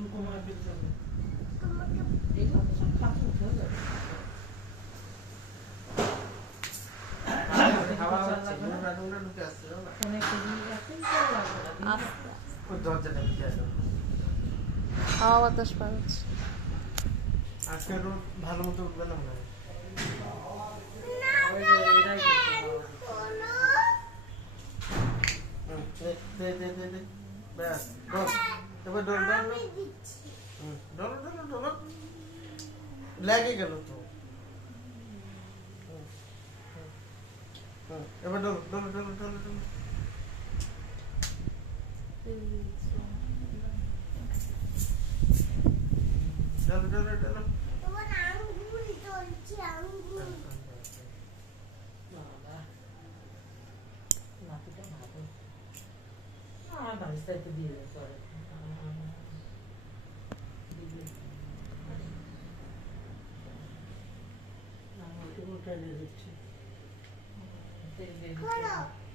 চুল কমায় ফেলতে হবে। এগুলো তো সব খাতে উঠে যাবে। খাওয়া হচ্ছে, নোংরা ঢুকে আসছে না? অনেক কেজি রাখতে ভালো লাগবে না। আস্তে ওই দরজাটা খুলে দাও। হাওয়া বাতাস পার হচ্ছে। আজকে রোদ ভালো মতো উঠবে না মনে হয়। ওই যে এরাই করতে পারে। দে। ব্যাস, ডল। এবার ডল। ডল। লেগে গেল তো। এবার ডল। ডল। বাবা, নাতিটা ভালো। আমার ভাবিস্তায় তো দিয়ে দেয় পরে। দিলে। আমি ওটা দিয়ে দিচ্ছি। তেল দিয়ে দিচ্ছি।